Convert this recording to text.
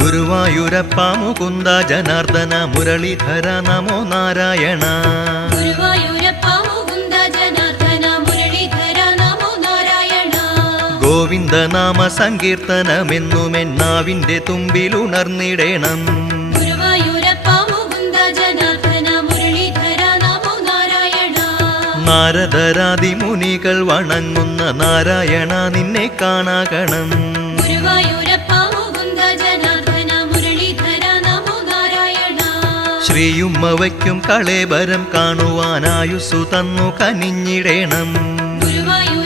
ഗുരുവായൂരപ്പ മുകുന്ദ ജനാർദ്ദന മുരളീധര നമോ നാരായണ. ഗോവിന്ദ നാമ സങ്കീർത്തനമെന്നുമെന്നാവിന്റെ തുമ്പിലുണർന്നിടേണം. നാരദരാദി മുനികൾ വണങ്ങുന്ന നാരായണ നിന്നെ കാണാകണം. സ്ത്രീയും അവയ്ക്കും കളേബരം കാണുവാനായുസ്സു തന്നു കനിഞ്ഞിടേണം. ഗുരുവായൂർ